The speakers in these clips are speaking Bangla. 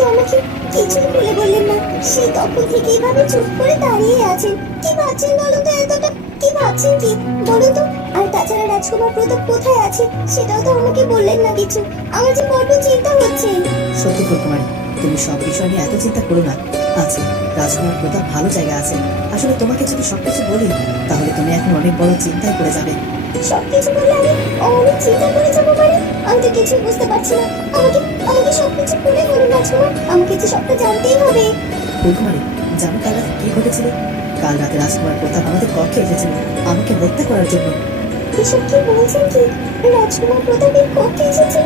কিন্তু আমাকে কিছুই বলে বললেন না। সেই তখন থেকে এইভাবে চুপ করে দাঁড়িয়ে আছেন। কি ভাবছেন বলুন তো এতটা? কি ভাবছেন কি বলুন তো? আর তাছাড়া রাজকুমার প্রতাপ কোথায় আছে সেটাও তো আমাকে বললেন না কিছু। আমার যে বড্ড চিন্তা হচ্ছে। সত্যি ফুলকুমারী, তুমি সব বিষয় নিয়ে এত চিন্তা করো না। আছে, রাজকুমার প্রতাপ ভালো জায়গা আছে। আসলে তোমাকে যদি সবকিছু বলি তাহলে তুমি এখন অনেক বড় চিন্তায় পড়ে যাবে। সবকিছু বললে আমি অনেক চিন্তা করে যাবো মানে? আমি তো কিছুই বুঝতে পারছি না। আমাকে আমাকে সবকিছু খুলে বলুন রাজকুমার, আমাকে যে সবটা জানতেই হবে। ফুলকুমারী, জানো কাল রাতে কি ঘটেছিল? কাল রাতে রাজকুমার প্রতাপ আমাদের কক্ষে এসেছিল আমাকে হত্যা করার জন্য। এসব কি বলছেন কি? রাজকুমার প্রতাপের কক্ষে এসেছিল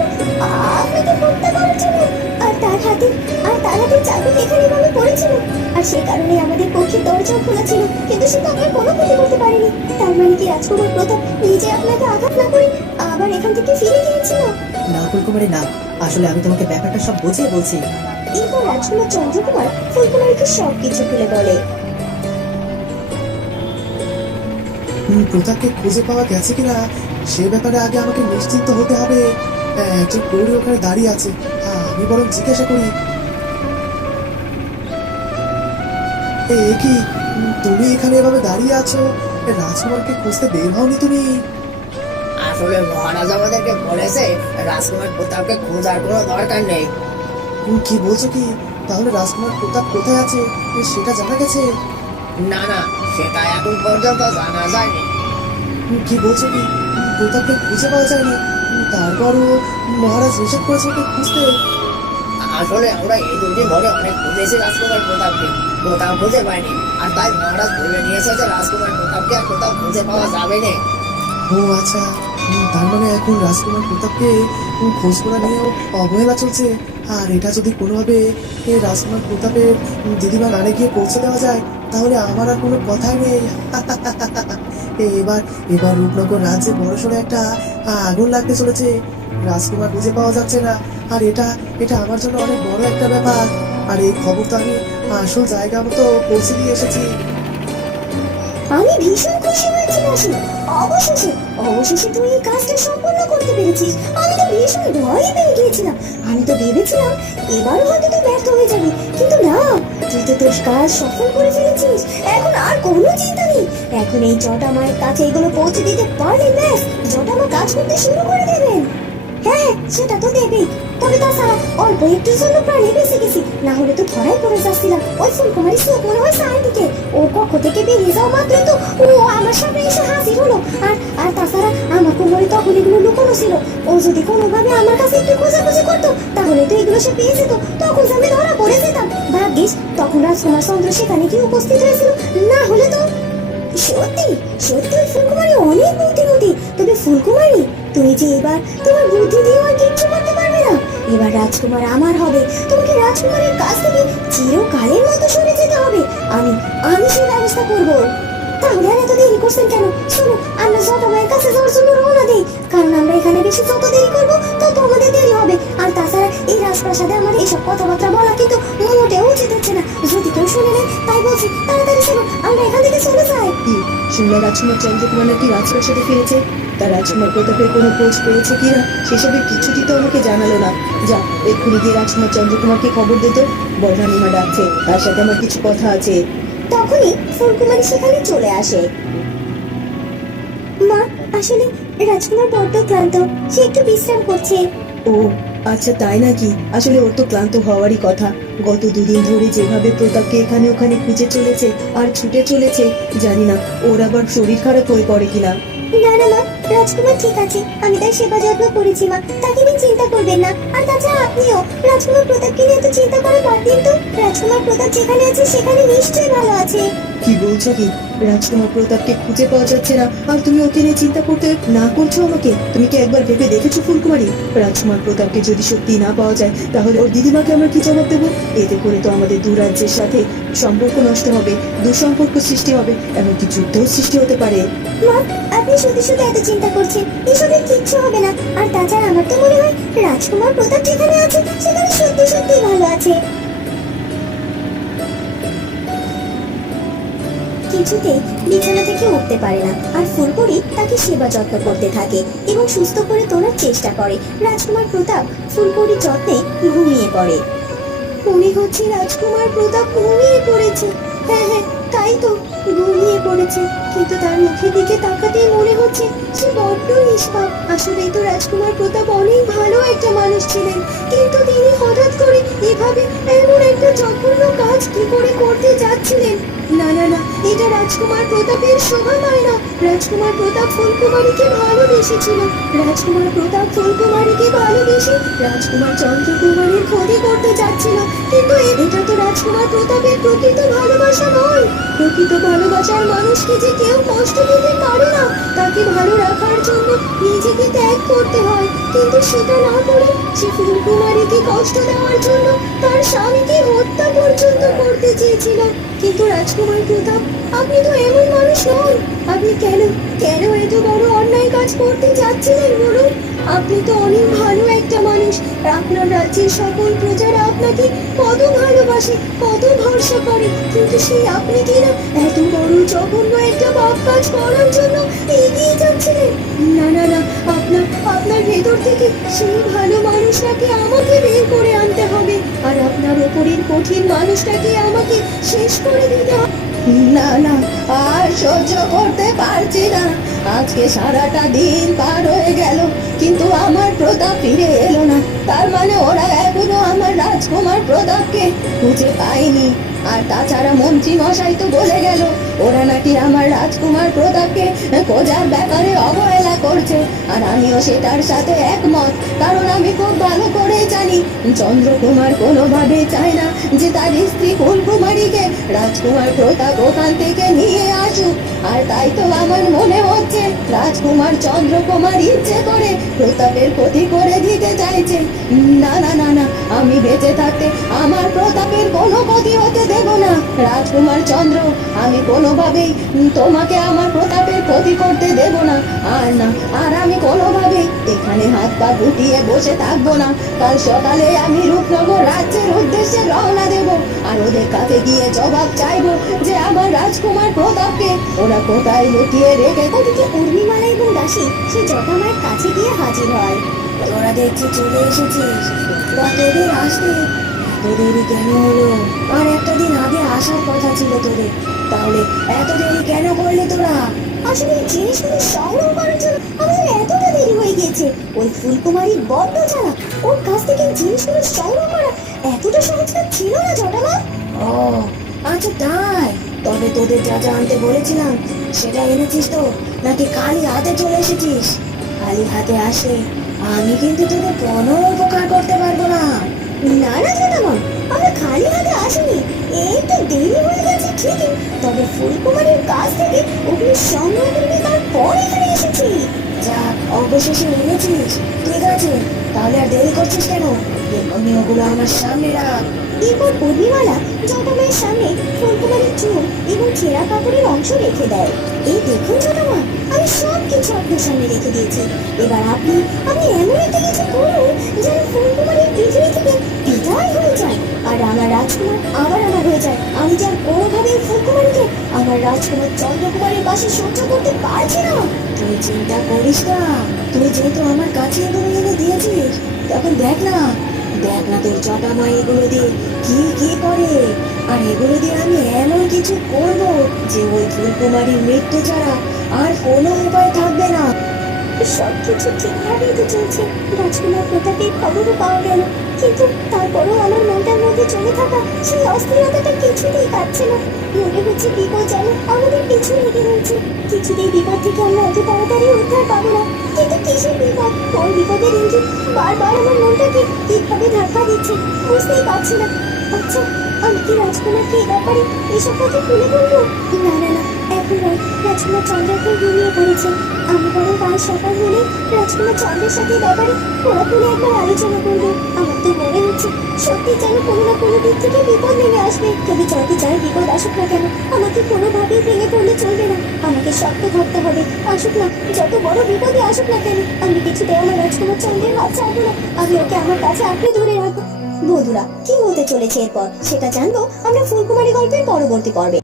আপনাকে হত্যা করার জন্য? আর তার হাতে চাবুক এখানে ভাবে পড়েছিল। আর সেই কারণে আমাদের কক্ষের দরজাও খোলা ছিল, কিন্তু সে তো আপনার কোনো ক্ষতি করতে পারেনি। তার মানে কি রাজকুমার প্রতাপ নিজে আপনাকে আঘাত না করে আবার এখান থেকে ফিরে গিয়েছিল? না ফুলকুমারী না, আসলে আমি তোমাকে ব্যাপারটা সব বুঝিয়ে বলছি। এরপর রাজকুমার চন্দ্রকুমার ফুলকুমারীকে সবকিছু খুলে বলে। প্রতাপকে খুঁজে পাওয়া গেছে কিনা সে ব্যাপারে আগে আমাকে নিশ্চিন্ত হতে হবে। একজন প্রহরী ওখানে দাঁড়িয়ে আছে, আমি বরং জিজ্ঞাসা করি। এ কি, তুমি এখানে এভাবে দাঁড়িয়ে আছো? রাজকুমারকে খুঁজতে বের হওনি তুমি? আসলে মহারাজ আমাদেরকে বলেছে রাজকুমার প্রতাপকে খোঁজার কোনো দরকার নেই। কি বলছো কি? তাহলে রাজকুমার প্রতাপ কোথায় আছে সেটা জানা গেছে? না না, সেটা এখন পর্যন্ত জানা যায়নি। কি বলছো কি? প্রতাপকে খুঁজে পাওয়া যায়নি? তারপরও মহারাজ নিষেধ করেছে ওকে খুঁজতে। আসলে আমরা এই দুদিন ধরে অনেক খুঁজেছি রাজকুমার প্রতাপকে, কোথাও খুঁজে পাইনি। আর তাই মহারাজ বলে নিয়েছে যে রাজকুমার প্রতাপকে আর কোথাও খুঁজে পাওয়া যাবে না। ও আচ্ছা, তার মানে এখন রাজকুমার প্রতাপকে খোঁজ করা নিয়েও অবহেলা চলছে। আর এটা যদি কোনোভাবে রাজকুমার প্রতাপের দিদিমা নানে গিয়ে পৌঁছে দেওয়া যায় তাহলে আমার আর কোনো কথাই নেই। এবার এবার রূপনগর রাজ্যে বড়সড় একটা আগুন লাগতে চলেছে। রাজকুমার খুঁজে পাওয়া যাচ্ছে না, আর এটা এটা আমার জন্য অনেক বড় একটা ব্যাপার। আর এই খবর তো আমি আসল জায়গা মতো পৌঁছে দিয়ে এসেছি। আমি ভীষণ খুশি হয়েছি মাসি। অবশেষে অবশেষে তুই এই কাজটা সম্পূর্ণ করতে পেরেছিস। আমি তো ভীষণ ভয় পেয়ে গিয়েছিলাম। আমি তো ভেবেছিলাম এবার হয়তো তুই ব্যর্থ হয়ে যাবি, কিন্তু না, তুই তো তোর কাজ সফল করে ফেলেছিস। এখন আর কোনো চিন্তা নেই। এখন এই জটা মায়ের কাছে এগুলো পৌঁছে দিতে পারলে ব্যাস, জটা মা কাজ করতে শুরু করে দেবেন। হ্যাঁ, সেটা তো দেবেই। তবে তাছাড়া অল্প একটুর জন্য প্রাণে বেঁচে গেছি, না হলে তো ধরাই পড়ে যাচ্ছিলাম। ওই ফুলকুমারী চোখ মনে হয় চারদিকে। ও কক্ষ থেকে বেরিয়ে যাওয়া মাত্র তো ও আমার সামনে এসে হাজির হলো। আর আর তাছাড়া আমার কোমরে তখন এগুলো লুকোনো ছিল। ও যদি কোনোভাবে আমার কাছে একটু খোঁজাখুঁজি করতো তাহলে তো এগুলো সে পেয়ে যেত। তখন যে আমি ধরা পড়ে যেতাম। ভাগ্যিস তখন রাজকুমার চন্দ্র সেখানে কি উপস্থিত হয়েছিল, না হলে তো। সত্যি সত্যি ফুলকুমারী অনেক বুদ্ধিমতী। তবে ফুলকুমারী, তুমি যে এবার তোমার বুদ্ধি দিয়ে আর কিচ্ছু করতে পারবে না। এবার রাজকুমার আমার হবে। তোমাকে রাজকুমারের কাছ থেকে চিরকালের মতো সরে যেতে হবে। আমি আমি সেই ব্যবস্থা করব। তাহলে আর এত দেরি করছেন কেন? শোনো, আমরা জটা মায়ের কাছে যাওয়ার জন্য রওনা দিই। কারণ আমরা এখানে বেশি যত দেরি করবো তত আমাদের দেরি হবে। আর তাছাড়া এই রাজপ্রাসাদে আমার এইসব কথাবার্তা বলা কিন্তু মোটেও উচিত হচ্ছে না। যদি কেউ শুনে নেয়, তাই বলছি তাড়াতাড়ি শোনো, আমরা এখান থেকে চলে যাই। শুনলাম রাজকুমার চন্দ্রকুমার নাকি রাজপ্রাসাদে ফিরেছে। তার রাজকুমার প্রতাপের কোনো খোঁজ পেয়েছে কিনা সেসবের কিছুটি তো আমাকে জানালো না। যা, এক্ষুনি গিয়ে রাজকুমার চন্দ্রকুমারকে খবর দিত। বড় রানীমা ডাকছে, তার সাথে আমার কিছু কথা আছে। তখনই ফুলকুমারী সেখানে চলে আসে। মা, আসলে রাজকুমার বড্ড ক্লান্ত, সে একটু বিশ্রাম করছে। ও আচ্ছা, তাই নাকি? আসলে ওর তো ক্লান্ত হওয়ারই কথা। গত দুদিন ধরে যেভাবে প্রতাপকে এখানে ওখানে খুঁজে চলেছে আর ছুটে চলেছে, জানি না ওর আবার শরীর খারাপ হয়ে পড়ে কিনা। না না মা, রাজকুমার ঠিক আছে। আমি তার সেবা যত্ন করেছি মা, তাকে নিয়ে চিন্তা করবেন না। আর তাছাড়া আপনিও রাজকুমার প্রতাপকে নিয়ে তো চিন্তা করে বাদ দিন তো। রাজকুমার প্রতাপ যেখানে আছে সেখানে নিশ্চয়ই ভালো আছে। কি বলছো কি? রাজকুমার প্রতাপকে খুঁজে পাওয়া যাচ্ছে না আর তুমি ওকে নিয়ে চিন্তা করতে না করছো আমাকে? তুমি কি একবার ভেবে দেখেছো ফুলকুমারী, রাজকুমার প্রতাপকে যদি সত্যি না পাওয়া যায় তাহলে ওর দিদিমাকে আমরা কি জবাব দেবো? এতে করে তো আমাদের দু রাজ্যের সাথে সম্পর্ক নষ্ট হবে, দুঃসম্পর্ক সৃষ্টি হবে, এমনকি যুদ্ধও সৃষ্টি হতে পারে। মা, আপনি শুধু শুধু এত চিন্তা করছেন, এসবের কিচ্ছু হবে না। আর তাছাড়া আমার তো মনে হয় রাজকুমার প্রতাপ যেখানে আছে সেখানে সত্যি সত্যি ভালো আছে। কিছুতেই বিছানা থেকে উঠতে পারে না, আর ফুলকুমারী তাকে সেবা যত্ন করতে থাকে এবং সুস্থ করে তোলার চেষ্টা করে। রাজকুমার প্রতাপ ফুলকুমারীর যত্নে ঘুমিয়ে পড়ে। মনে হচ্ছে রাজকুমার প্রতাপ ঘুমিয়ে পড়েছে। হ্যাঁ হ্যাঁ, তাই তো, ঘুমিয়ে পড়েছে। কিন্তু তার মুখের দিকে তাকাতেই মনে হচ্ছে সে বড্ড নিষ্পাপ। আসলেই তো রাজকুমার প্রতাপ অনেক ভালো একটা মানুষ ছিলেন, কিন্তু তিনি হঠাৎ করে এভাবে এমন একটা জঘন্য কাজ কি করে করতে যাচ্ছিলেন? না না না, এটা রাজকুমার প্রতাপের শোভা পায় না। রাজকুমার প্রতাপ ফুলকুমারীকে ভালোবেসেছিল। রাজকুমার প্রতাপ ফুলকুমারীকে ভালোবেসে রাজকুমার চন্দ্রকুমারীর ক্ষতি করতে যাচ্ছিল। কিন্তু এটা তো রাজকুমার প্রতাপের প্রকৃত ভালোবাসা নয়। প্রকৃত ভালোবাসার মানুষকে যে কেউ কষ্ট দিতে পারে না, তাকে ভালো রাখার জন্য নিজেকে ত্যাগ করতে হয়। কিন্তু সেটা না করে সে ফুলকুমারীকে কষ্ট দেওয়ার জন্য তার স্বামীকে হত্যা পর্যন্ত করতে চেয়েছিল। কিন্তু রাজকুমার প্রতাপ, আপনি তো এমন মানুষ নন। আপনি কেন কেন এত বড় অন্যায় কাজ করতে যাচ্ছিলেন বলুন? আপনি তো অনেক ভালো একটা মানুষ। আপনার রাজ্যের সকল প্রজারা আপনাকে কত ভালোবাসে, কত ভরসা করে, কিন্তু সেই আপনি কি না এত বড় জঘন্য একটা পাপ কাজ করার জন্য এগিয়ে যাচ্ছিলেন? না না না, আপনার আপনার ভেতর থেকে সেই ভালো মানুষটাকে আমাকে বের করে আনতে হবে, আর আপনার ওপরের কঠিন মানুষটাকে আমাকে শেষ করে দিতে হবে। না না, আর সহ্য করতে পারছি না। আজকে সারাটা দিন পার হয়ে গেল, কিন্তু আমার প্রতাপ ফিরে এলো না। তার মানে ওরা এখনো আমার রাজকুমার প্রতাপকে খুঁজে পায়নি। আর তাছাড়া মন্ত্রী মশাই তো বলে গেল ওরা নাকি আমার রাজকুমার প্রতাপকে খোঁজার ব্যাপারে অবহেলা করছে। আর আমিও সেটার সাথে একমত, কারণ আমি খুব ভালো করে জানি চন্দ্রকুমার কোনোভাবেই চায় না যে তার স্ত্রী ফুলকুমারীকে রাজকুমার প্রতাপ ওখান থেকে নিয়ে আসুক। আর তাই তো আমার মনে হচ্ছে রাজকুমার চন্দ্রকুমার ইচ্ছে করে প্রতাপের ক্ষতি করে দিতে চাইছে। না না না না, আমি বেঁচে থাকতে আমার প্রতাপের কোনো ক্ষতি হতে দেব না। রাজকুমার চন্দ্র, আমি কোনোভাবেই তোমাকে আমার প্রতাপের ক্ষতি করতে দেব না। আর না, আর আমি কোনোভাবেই এখানে হাত পা গুটিয়ে বসে থাকবো না। কাল সকালে আমি রূপনগর রাজ্যের উদ্দেশ্যে রওনা দেব, আর ওদের কাছে গিয়ে জবাব চাইবো যে আমার রাজকুমার প্রতাপকে ওরা কোথায় লুকিয়ে রেখে। ওদিকে উর্মিমালা এবং দাসী সে জটামায়ের কাছে গিয়ে হাজির হয়। তোরা দেখছি চলে এসেছিস, তা তোদের আসতে এত দেরি কেন হলো? আর একটা দিন আগে আসার কথা ছিল তোদের, তাহলে এত দেরি কেন করলে তোরা? আসলে এই জিনিসগুলো সংগ্রহ করার জন্য আমাদের এতটা দেরি হয়ে গিয়েছে। ওই ফুলকুমারী বড্ড জ্বালা, ওর কাছ থেকে এই জিনিসগুলো সংগ্রহ করা এতটা সহজ কাজ ছিল না জটামা। ও আচ্ছা তাই, তবে তোদের যা যা আনতে বলেছিলাম সেটা এনেছিস তো, নাকি খালি হাতে চলে এসেছিস? খালি হাতে আসলে আমি কিন্তু তোদের কোনো উপকার করতে পারবো না। না না জটামা, আমরা খালি হাতে আসিনি, একটু দেরি হয়ে গেছে ঠিকই, তবে ফুলকুমারীর কাছ থেকে ওগুলো সংগ্রহ করে তারপর এখানে এসেছি। যাক, অবশেষে এনেছিস, ঠিক আছে, তাহলে আর দেরি করছিস কেন? আমি ওগুলো আমার সামনে রাখ। এরপর পূর্ণিমালা জটামায়ের সামনে ফুলকুমারীর চুল এবং ছেঁড়া কাপড়ের অংশ রেখে দেয়। এই দেখুন জটামা, আমি সব কিছু আপনার সামনে রেখে দিয়েছি। এবার আপনি এমন একটা কিছু করুন যেন ফুলকুমারীর পৃথিবী থেকে বিদায় হয়ে যায়, আর আমার রাজকুমার আবার আমার হয়ে যায়। আমি যার কোনোভাবেই ফুলকুমারীকে আমার রাজকুমার চন্দ্রকুমারের পাশে সহ্য করতে পারছি না। তুই চিন্তা করিস না, তুই যেহেতু আমার কাছে এগুলো এনে দিয়েছিস, তখন দেখ না তোর জটামা এগুলো দিয়ে কি কি করে। আর এগুলো দিয়ে আমি এমন কিছু করব যে ওই ফুলকুমারীর মৃত্যু ছাড়া আর কোনো উপায় থাকবে না। সবকিছু ঠিকভাবেই তো চলছে, রাজকুমার প্রতাপের খবরও পাওয়া গেল, কিন্তু তারপরেও আমার মনটার মধ্যে চলে থাকা সেই অস্থিরতাটা কিছুতেই কাটছে না। মনে হচ্ছে বিপদ যেন আমাদের পিছু লেগে রয়েছে, কিছুতেই বিপদ থেকে আমরা অত তাড়াতাড়ি উদ্ধার পাবো না। কিন্তু কিসের বিপদ, কোন বিপদের ইঙ্গিত বারবার আমার মনটাকে কিভাবে ধাক্কা দিচ্ছে বুঝতেই পারছি না। আচ্ছা, আমি কি রাজকুমারকে এ ব্যাপারে এসব কথা খুলে বলবো? না না না, এখন নয়, রাজকুমার চন্দ্রকে ঘুমিয়ে পড়েছে। আমি বরং কাল সকাল হলে রাজকুমার চন্দ্রের সাথে ব্যাপারে খোলাখুলি একবার আলোচনা করবো। আমার তো মনে হচ্ছে সত্যি যেন কোনো না কোনো দিক থেকে বিপদ নেমে আসবে। তবে যত যাই বিপদ আসুক না কেন, আমাকে কোনোভাবেই ভেঙে পড়লে চলবে না। আমাকে শক্ত থাকতে হবে, আসুক না যত বড় বিপদে আসুক না কেন, আমি কিছুতেই আমার রাজকুমার চন্দ্রের হাত ছাড়বো না। আমি ওকে আমার কাছে আঁকড়ে ধরে রাখবো। বন্ধুরা, কি হতে চলেছে এরপর সেটা জানবো আমরা ফুলকুমারী গল্পের পরবর্তী পর্বে।